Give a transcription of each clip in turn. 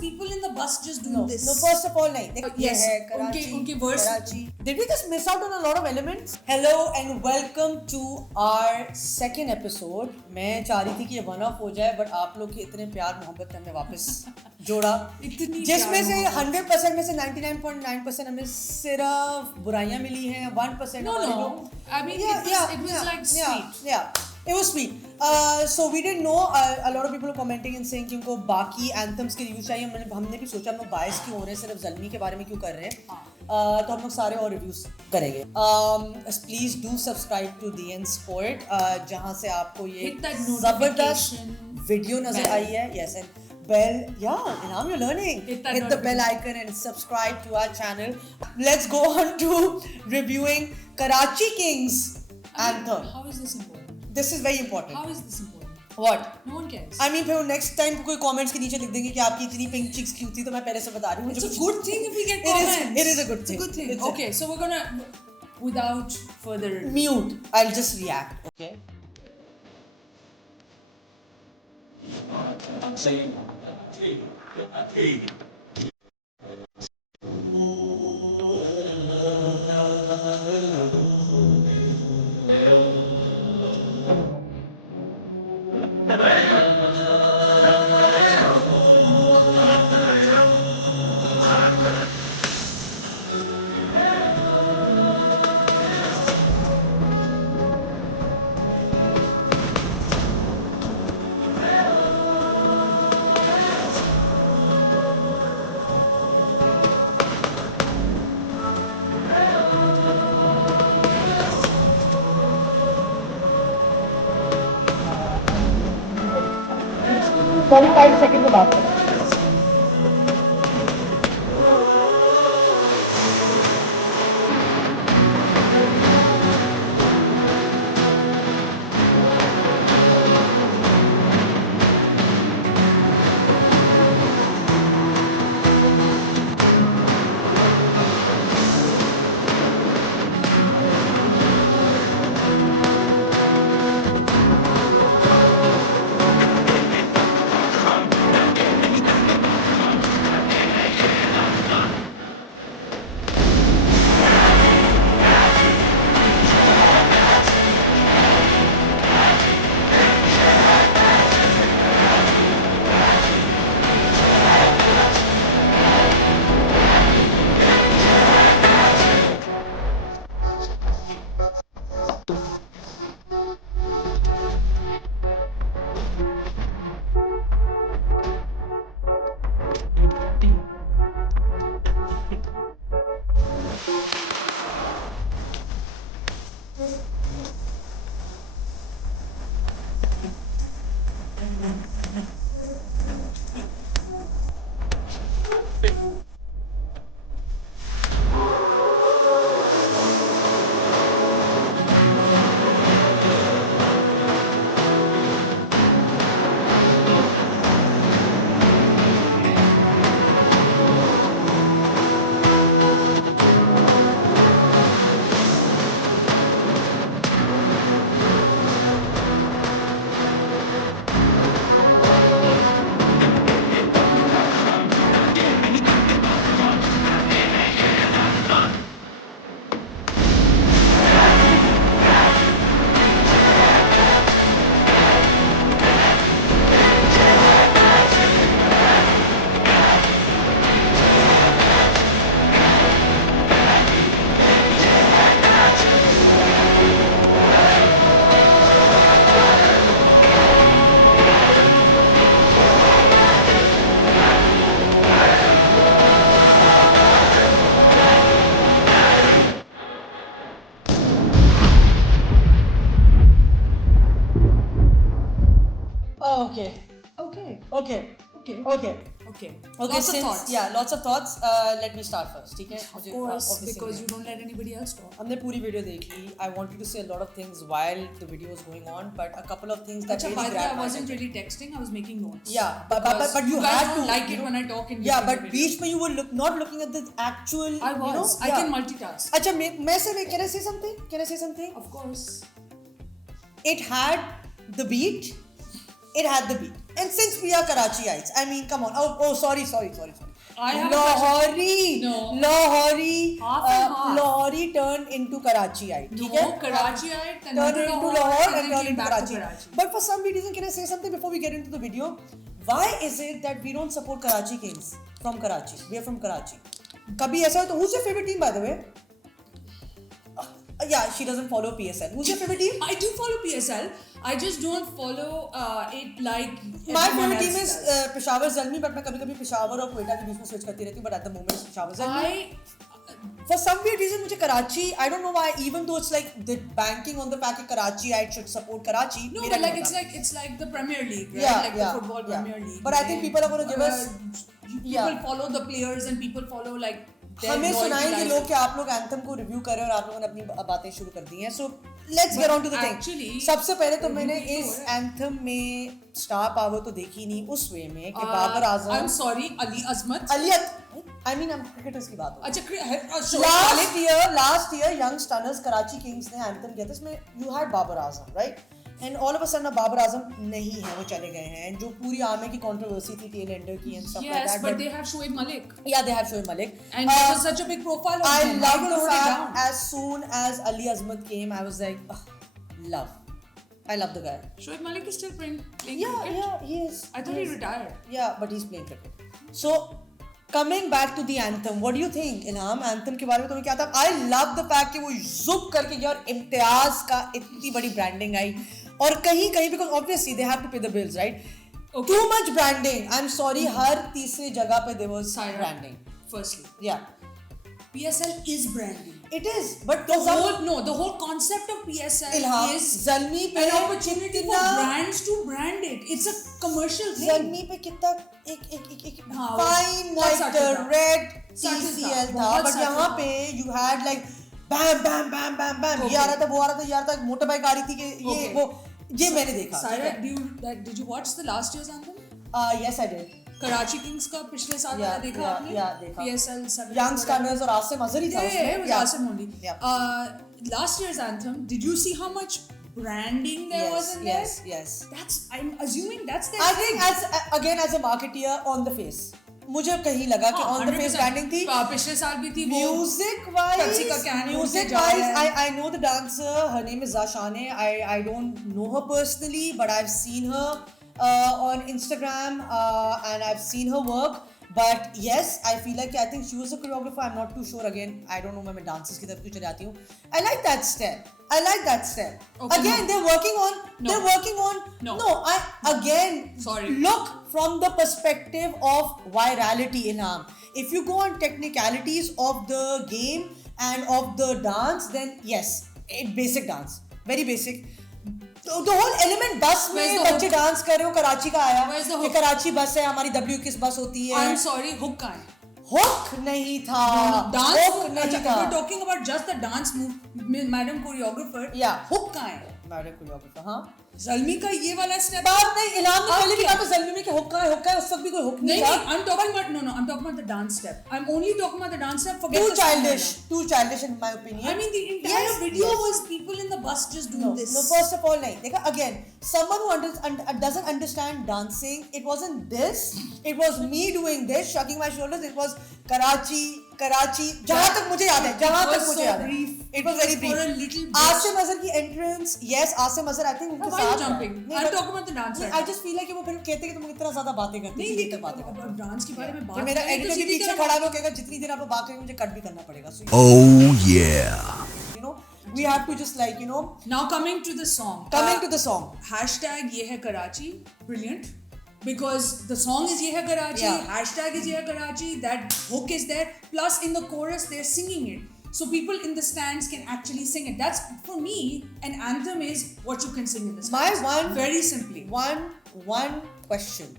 people in the bus just doing No, this. no, first of all, nahi. देखो, Yes, ये है Karachi, उनके verse. Karachi. Did we just miss out on a lot of elements? Hello and welcome to our second episode. मैं चाह रही थी कि ये one off हो जाए, but आप लोग के इतने प्यार मोहब्बत ने हमें वापस जोड़ा. जिसमें से 100% में से 99.9% हमें सिर्फ बुराइयां मिली हैं. 1% No. I mean, it was like sweet. Yeah. It was sweet. So we didn't know. A lot of people are commenting and saying कि उनको बाकी anthems के reviews चाहिए. हमने भी सोचा हम लोग bias क्यों हो रहे हैं, सिर्फ ज़ल्मी के बारे में क्यों कर रहे हैं. तो हम लोग सारे और reviews करेंगे. Please do subscribe to DN Sport, जहाँ से आपको ये ज़बरदस्त वीडियो नजर आई है. Yes, and bell. Yeah, now you're learning. Hit the bell icon and subscribe to our channel. Let's go on to reviewing Karachi Kings anthem. How is this important? This is very important. How is this important? What? No one cares. I mean, फिर next time कोई comments के नीचे लिख देंगे कि आपकी इतनी pink cheeks क्यों थी, तो मैं पहले से बता रही हूँ. It's a good thing if we get comments. It is a good thing. It's a good thing. Okay, so we're gonna, without further mute. I'll just react. Okay. Sorry, 5 seconds में बात करें. Okay. Lots of thoughts. Yeah, lots of thoughts. Let me start first. ठीक है? Of course, because you don't let anybody else talk. हमने पूरी video देख ली. I wanted to say a lot of things while the video was going on, but a couple of things that really grabbed my I wasn't really texting. I was making notes. Yeah, but you had to like it when I talk in. Yeah, but बीच में you were not looking at the actual. I was. You know, I can multitask. अच्छा मैं से can I say something? Can I say something? Of course. It had the beat. It had the beat. And since we are Karachiites, I mean, come on. Oh, sorry. I have a Lahori, No. Lahori, Half and half. Lahori turned into Karachiite. No, ठीक है? Karachiite, Turned into Lahore and turned into back to Karachi. Karachi. But for some reason, can I say something before we get into the video? Why is it that we don't support Karachi Kings from Karachi? We are from Karachi. कभी ऐसा हो तो who's your favorite team, by the way? Yeah, she doesn't follow PSL. Who's your favorite team? I do follow PSL. I just don't follow it like My everyone favorite team else is does. Peshawar Zalmi, but मैं कभी-कभी पेशावर और क्वेटा के बीच में switch करती रहती हूँ. But at the moment it's Peshawar Zalmi. For some weird reason, मुझे Karachi, I don't know why, even though it's like they're banking on the fact that Karachi, I should support Karachi. No, मेरा but like नहीं it's like the Premier League, right? Yeah, like yeah, the football yeah. Premier League. But I think people are going to give us. People Yeah. follow the players and people follow like. their हमें loyalty सुनाएंगे lies लोग with- कि आप लोग anthem को review कर रहे हैं और आप लोगों ने अपनी बातें शुरू कर दी हैं. So let's get on to the thing. actually, सबसे पहले तो मैंने review इस तो है. एंथम में स्टार पावर तो देखी नहीं उस वे में कि Babar I'm Azam sorry, Ali Azmat. अलियत आई मीन हम क्रिकेटर्स की बात हो. अच्छा, last year Young Stunners Karachi Kings ने एंथम किया था. इसमें you had Babar Azam, right? And all of a sudden Babar Azam नहीं है, वो चले गए हैं. जो पूरी आर्मी की कंट्रोवर्सी थी टेल एंडर की and stuff like Yes, that. but they have Shoaib Malik. Yeah, they have Shoaib Malik. And there was such a big profile of I him. love Why the wrote it fact down? as soon as Ali Azmat came, I was like, love. I love the guy. Shoaib Malik is still playing Yeah, cricket. yeah, he is. I thought he retired. Yeah, but he's playing cricket. So, coming back to the anthem, what do you think, Ilham? Anthem के बारे में तुम्हें क्या था? I love the fact कि वो zup करके गया और इम्तियाज का इतनी बड़ी branding आई और कहीं because obviously they have to pay the bills, right? Okay. Too much branding. I'm sorry, हर तीसरी जगह पे there was Saira, branding. Firstly, Yeah, PSL is branding. it is. But The whole concept of PSL Ilham, is Zalmi पे an opportunity for कितना brands to brand it. It's a commercial thing. Zalmi पे कितना एक हाँ, fine बहुत like subtle the था. red Subtle था, TCL था, बहुत but subtle यहाँ था. पे you had like bam ये आ रहा था वो आ रहा था ये आ रहा था मोटर बाइक आ रही थी कि ये Okay. वो ये मैंने देखा. Saira, did you watch the last year's anthem? Yes, I did. Karachi Kings का पिछले साल Yeah, वाला देखा yeah, आपने? yeah, देखा. PSL 7. Young Stunners और आसिम अजहर ही था Yeah, उसमें. it was awesome only. Yeah. Last year's anthem, did you see how much branding there was in yes. there? I'm assuming that's their I think as a marketeer on the face, मुझे कहीं लगा कि on the face branding थी. पिछले साल भी थी वो. Music Pepsi का wise, can music उठ के जा wise, रहा है. I know the dancer. Her name is Zashane. I don't know her personally, but I've seen her on Instagram and I've seen her work. But yes, I feel like I think she was a choreographer. I'm not too sure. Again, I don't know. मैं dances की तरफ क्यों चली जाती हूँ. I like that step. Okay, Again, no. they're working on. No. They're working on. No. Again. Sorry. Look from the perspective of virality, Ilham. If you go on technicalities of the game and of the dance, then yes, basic dance, very basic. The whole element बस Where's में the बच्चे hook? Dance कर रहे हो कराची का आया Where's the कि hook? Karachi बस है हमारी W किस बस होती है I'm sorry, hook का है. हुक नहीं था Dance हुक नहीं अच्छा, था we're talking about just the dance move, madam choreographer. Yeah. Hook का है. मैडम कोरियोग्राफर हाँ जल्मी का ये वाला स्टेप. बात नहीं इलाम ने अब पहले भी क्या? कहा था जल्मी में कि हुक है उस वक्त भी कोई हुक नहीं नहीं, था I'm talking about I'm talking about the dance step. I'm only talking about the dance step. Forget the song too childish in my opinion. right now. I mean, the entire Yes, video yes. was people in the bus just doing this. No, first of all, nahi. Dekha, again, someone who doesn't understand dancing, it wasn't this. It was me doing this, shugging my shoulders. It was Karachi. जहाँ तक मुझे याद है, It was very brief. For a little bit. Asim Azhar की entrance, yes, Asim Azhar I think उनके Why are you साथ. jumping? नहीं, I'm but- talking about the dance right I now. just feel like कि वो फिर कहते हैं कि तुम इतना ज़्यादा बातें करते नहीं, हो, नहीं, इतनी बातें करते हो. डांस के बारे में कि बात मेरा करें तो एडिटर के सीधी पीछे तरह खड़ा हो कहेगा जितनी देर आप लोग बात करेंगे मुझे कट भी करना पड़ेगा. So, Oh yeah. you know, we have to just like, you know, Now coming to the song. coming to the song. Hashtag ये है Karachi. Brilliant. Because the song is ये है कराची. Yeah. Hashtag is ये है Karachi. That hook is there. Plus in the chorus they're singing it. So people in the stands can actually sing it. That's for me an anthem is what you can sing in the stands. My one very simply. one question.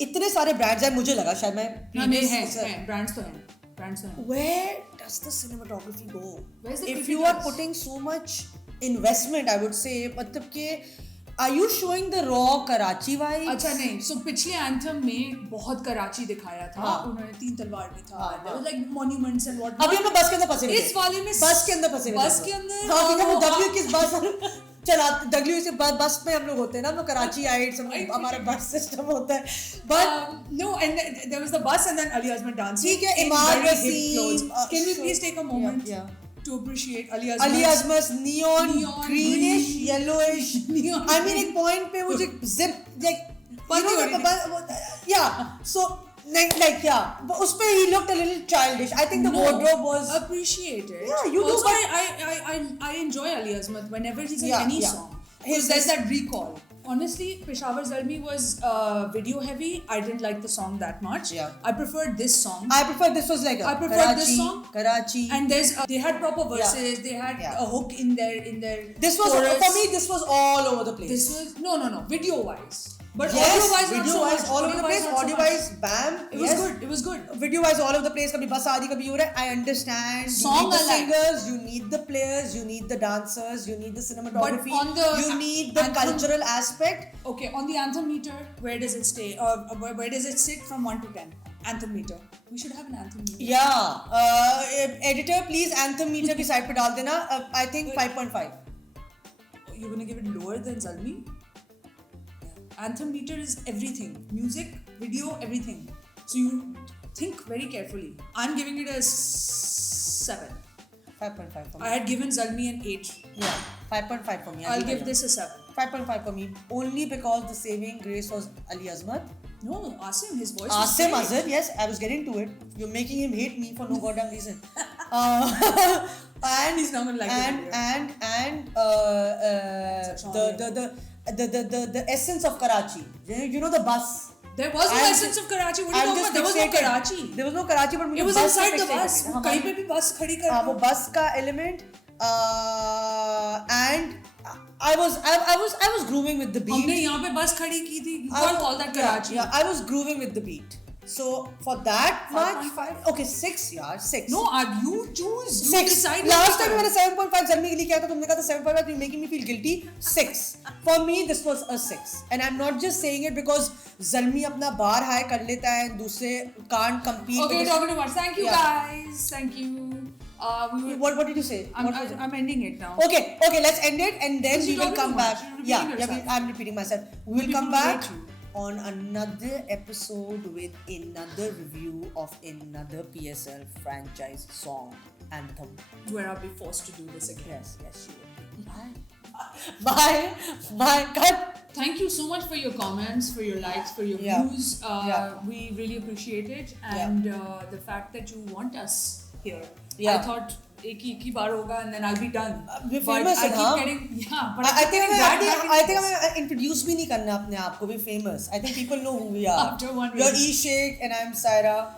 इतने सारे brands हैं मुझे लगा शायद मैं हाँ, नहीं previous- हैं brands तो हैं. Where does the cinematography go? Where's the If you are cricketers? putting so much investment, I would say, मतलब कि are you showing the raw Karachi vibes? अच्छा नहीं, so पिछले anthem में बहुत कराची दिखाया था. हाँ. उन्होंने 3 तलवार भी था. हाँ, There was हाँ. like monuments and what. अभी हम लोग बस के अंदर फंसे हुए इस वाले में बस के अंदर फंसे हुए बस थे के हम लोग. अंदर हाँ, क्योंकि और वो वो- W किस बस चला डब्ल्यू से बस में हम लोग होते हैं ना, हम लोग कराची आए, हमारा बस सिस्टम होता है. But no, and there was the bus and then Ali Azmat dancing. ठीक है, in Imad very hip Wasim, clothes. Can we please take a moment yeah. to appreciate Ali Ali Azmat's Azmat's neon, greenish, green, yellowish. neon I mean, एक point पे वो जो zip like you know, yeah. So like yeah, but उस पे he looked a little childish. I think the wardrobe was appreciated. Yeah, you also, do. But I enjoy Ali Azmat whenever he's in Yeah, any yeah. song. There's that recall. Honestly, Peshawar Zalmi was video heavy. I didn't like the song that much. Yeah. I preferred this song. I prefer this was like a I preferred this Karachi, song. Karachi. And there's they had proper verses. They had Yeah. a hook in their. This was chorus. for me. This was all over the place. This was no video wise. But yes, audio wise, video wise all over the place. Audio wise, bam. It was good. It was good. Video wise all over the place. कभी बस आदि कभी हो रहा है. I understand. Song you need the alike. singers, you need the players, you need the dancers, you need the cinematography. But on the you need the anthem, cultural aspect. Okay, on the anthem meter, where does it stay? Where does it sit from 1 to 10? Anthem meter. We should have an anthem meter. Yeah. Editor, please anthem meter की side पे डाल देना. I think 5.5. You're gonna give it lower than Zalmi? Anthem meter is everything. Music, video, everything. So you think very carefully. I'm giving it a 7. 5.5 for me. I had given Zalmi an 8. Yeah, 5.5 for me. I'll give this a 7. 5.5 for me. Only because the saving grace was Ali Azmat. No, Asim, his voice was Asim great. Azhar, yes, I was getting to it. You're making him hate me for no goddamn reason. And He's not gonna like it. And the essence of Karachi. You know the bus. There was no essence of Karachi. What are you talking about? There was no Karachi. There was no Karachi, but It was inside the bus. कहीं पे भी bus खड़ी कर. वो bus का element. And I was grooving with the beat. हमने यहाँ पे bus खड़ी की थी. You can't call that Karachi. Yeah, I was grooving with the beat. So for that much, 5.5. okay, 6 यार, 6. No, you choose. You 6. decide. Last time मैंने 7.5 journey के लिए किया था, तुमने कहा था 7.5, you're making me feel guilty. 6. For me, this was a 6. And I'm not just saying it because Zalmi अपना bar high कर लेता है, दूसरे can't compete. Okay, talking too much. Thank you guys. Thank you. What did you say? I'm ending it now. Okay, let's end it and then we will come back. I'm repeating myself. We will come back on another episode with another review of another PSL franchise song anthem. Where I'll be forced to do this again. Yes, you will. Bye. Cut. Thank you so much for your comments, for your likes, for your views. We really appreciate it, and the fact that you want us here. I thought एक ही बार होगा and then I'll be done. We're famous, but I keep getting but I think हमें introduce भी नहीं करना अपने आप को. We're famous. I think people know who we are. After one You're release. E-Sheikh and I'm Saira.